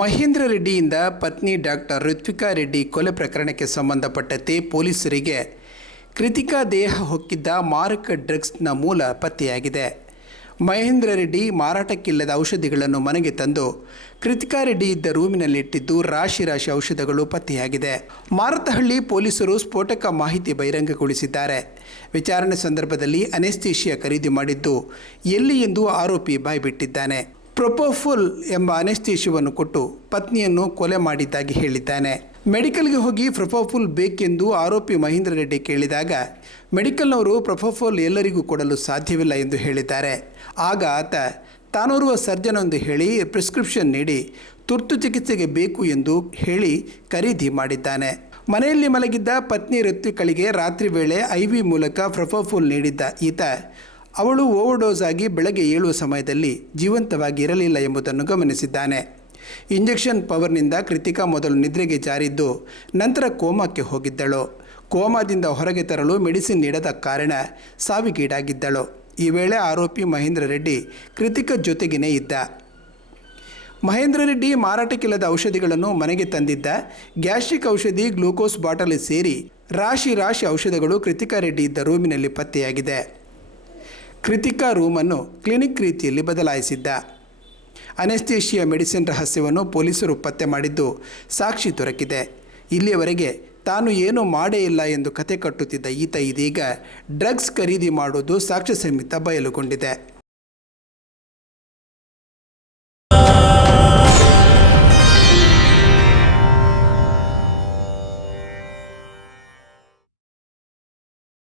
ಮಹೇಂದ್ರ ರೆಡ್ಡಿಯಿಂದ ಪತ್ನಿ ಡಾಕ್ಟರ್ ಋತ್ವಿಕಾ ರೆಡ್ಡಿ ಕೊಲೆ ಪ್ರಕರಣಕ್ಕೆ ಸಂಬಂಧಪಟ್ಟಂತೆ ಪೊಲೀಸರಿಗೆ ಕೃತಿಕಾ ದೇಹ ಹೊಕ್ಕಿದ್ದ ಮಾರಕ ಡ್ರಗ್ಸ್ನ ಮೂಲ ಪತ್ತೆಯಾಗಿದೆ. ಮಹೇಂದ್ರ ರೆಡ್ಡಿ ಮಾರಾಟಕ್ಕಿಲ್ಲದ ಔಷಧಿಗಳನ್ನು ಮನೆಗೆ ತಂದು ಕೃತಿಕಾ ರೆಡ್ಡಿ ಇದ್ದ ರೂಮಿನಲ್ಲಿಟ್ಟಿದ್ದು ರಾಶಿ ರಾಶಿ ಔಷಧಗಳು ಪತ್ತೆಯಾಗಿದೆ. ಮಾರತಹಳ್ಳಿ ಪೊಲೀಸರು ಸ್ಫೋಟಕ ಮಾಹಿತಿ ಬಹಿರಂಗಗೊಳಿಸಿದ್ದಾರೆ. ವಿಚಾರಣೆ ಸಂದರ್ಭದಲ್ಲಿ ಅನೆಸ್ಥೇಷಿಯಾ ಖರೀದಿ ಮಾಡಿದ್ದು ಎಲ್ಲಿ ಎಂದು ಆರೋಪಿ ಬಾಯ್ಬಿಟ್ಟಿದ್ದಾನೆ. ಪ್ರೊಪೋಫುಲ್ ಎಂಬ ಅನೆಸ್ತೇಶವನ್ನು ಕೊಟ್ಟು ಪತ್ನಿಯನ್ನು ಕೊಲೆ ಮಾಡಿದ್ದಾಗಿ ಹೇಳಿದ್ದಾನೆ. ಮೆಡಿಕಲ್ಗೆ ಹೋಗಿ ಪ್ರೊಪೋಫುಲ್ ಬೇಕೆಂದು ಆರೋಪಿ ಮಹೇಂದ್ರ ರೆಡ್ಡಿ ಕೇಳಿದಾಗ, ಮೆಡಿಕಲ್ನವರು ಪ್ರೊಪೋಫುಲ್ ಎಲ್ಲರಿಗೂ ಕೊಡಲು ಸಾಧ್ಯವಿಲ್ಲ ಎಂದು ಹೇಳಿದ್ದಾರೆ. ಆಗ ಆತ, ತಾನೋರ್ವ ಸರ್ಜನ್ ಎಂದು ಹೇಳಿ ಪ್ರಿಸ್ಕ್ರಿಪ್ಷನ್ ನೀಡಿ ತುರ್ತು ಚಿಕಿತ್ಸೆಗೆ ಬೇಕು ಎಂದು ಹೇಳಿ ಖರೀದಿ ಮಾಡಿದ್ದಾನೆ. ಮನೆಯಲ್ಲಿ ಮಲಗಿದ್ದ ಪತ್ನಿ ಋತ್ವಿಕಳಿಗೆ ರಾತ್ರಿ ವೇಳೆ ಐ ಮೂಲಕ ಪ್ರೊಪೋಫುಲ್ ನೀಡಿದ್ದ ಈತ ಅವಳು ಓವರ್ಡೋಸ್ ಆಗಿ ಬೆಳಗ್ಗೆ ಏಳುವ ಸಮಯದಲ್ಲಿ ಜೀವಂತವಾಗಿ ಇರಲಿಲ್ಲ ಎಂಬುದನ್ನು ಗಮನಿಸಿದ್ದಾನೆ. ಇಂಜೆಕ್ಷನ್ ಪವರ್ನಿಂದ ಕೃತಿಕಾ ಮೊದಲು ನಿದ್ರೆಗೆ ಜಾರಿದ್ದು ನಂತರ ಕೋಮಾಕ್ಕೆ ಹೋಗಿದ್ದಳು. ಕೋಮಾದಿಂದ ಹೊರಗೆ ತರಲು ಮೆಡಿಸಿನ್ ನೀಡದ ಕಾರಣ ಸಾವಿಗೀಡಾಗಿದ್ದಳು. ಈ ವೇಳೆ ಆರೋಪಿ ಮಹೇಂದ್ರ ರೆಡ್ಡಿ ಕೃತಿಕ ಜೊತೆಗಿನೇ ಇದ್ದ. ಮಹೇಂದ್ರ ರೆಡ್ಡಿ ಮಾರಾಟಕ್ಕಿಲ್ಲದ ಔಷಧಿಗಳನ್ನು ಮನೆಗೆ ತಂದಿದ್ದ. ಗ್ಯಾಸ್ಟ್ರಿಕ್ ಔಷಧಿ, ಗ್ಲೂಕೋಸ್ ಬಾಟಲ್ ಸೇರಿ ರಾಶಿ ರಾಶಿ ಔಷಧಗಳು ಕೃತಿಕಾ ರೆಡ್ಡಿ ಇದ್ದ ರೂಮಿನಲ್ಲಿ ಪತ್ತೆಯಾಗಿದೆ. ಕೃತಿಕಾ ರೂಮನ್ನು ಕ್ಲಿನಿಕ್ ರೀತಿಯಲ್ಲಿ ಬದಲಾಯಿಸಿದ್ದ. ಅನೆಸ್ಥೇಷಿಯಾ ಮೆಡಿಸಿನ್ ರಹಸ್ಯವನ್ನು ಪೊಲೀಸರು ಪತ್ತೆ ಮಾಡಿದ್ದು ಸಾಕ್ಷಿ ದೊರಕಿದೆ. ಇಲ್ಲಿಯವರೆಗೆ ತಾನು ಏನೂ ಮಾಡೇ ಇಲ್ಲ ಎಂದು ಕತೆ ಕಟ್ಟುತ್ತಿದ್ದ ಈತ ಇದೀಗ ಡ್ರಗ್ಸ್ ಖರೀದಿ ಮಾಡುವುದು ಸಾಕ್ಷ್ಯ ಸಮೇತ ಬಯಲುಗೊಂಡಿದೆ.